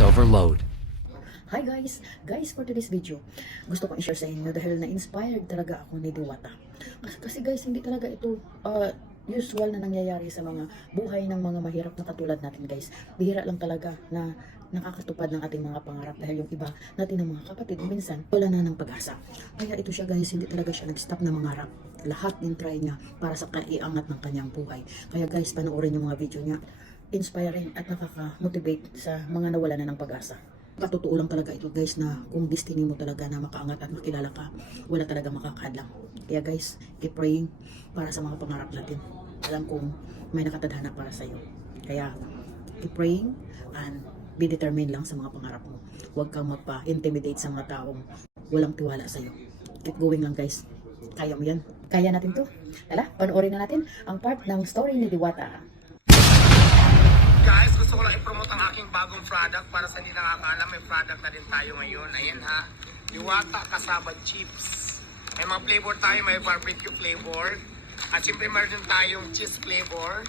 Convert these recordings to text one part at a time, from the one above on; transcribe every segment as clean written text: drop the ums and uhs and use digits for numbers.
News Overload. Hi guys for today's video, gusto ko i-share sa inyo dahil na-inspired talaga ako ni Diwata. Kasi guys, hindi talaga ito usual na nangyayari sa mga buhay ng mga mahirap na katulad natin guys. Bihira lang talaga na nakakatupad ng ating mga pangarap dahil yung iba natin ng mga kapatid minsan wala na ng pag-asa. Kaya ito siya guys, hindi talaga siya nag-stop na mangarap. Lahat din try niya para sa kaiangat ng kanyang buhay. Kaya guys, panoorin yung mga video niya. Inspiring at nakaka-motivate sa mga nawala na ng pag-asa. Katotoo lang talaga ito guys na kung destiny mo talaga na makaangat at makilala ka, wala talaga makakadlang. Kaya guys, keep praying para sa mga pangarap natin. Alam kong may nakatadhana para sa iyo. Kaya keep praying and be determined lang sa mga pangarap mo. Huwag kang magpa-intimidate sa mga taong walang tiwala sa iyo. Keep going lang guys. Kaya mo yan. Kaya natin to. Tala, panoorin na natin ang part ng story ni Diwata. Guys, gusto ko lang i-promote ang aking bagong product para sa hindi nakakaalam. May product na din tayo ngayon. Ayan ha, Diwata Kasaba Chips. May mga flavor tayo, may barbecue flavor. At siyempre meron din tayong cheese flavor.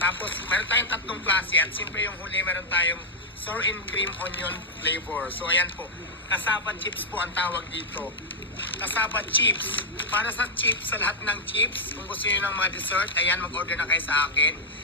Tapos meron tayong tatlong klase. At siyempre yung huli meron tayong sour and cream onion flavor. So ayan po, Kasaba Chips po ang tawag dito. Kasaba Chips. Para sa chips, sa lahat ng chips, kung gusto niyo ng mga dessert, ayan, mag-order na kayo sa akin.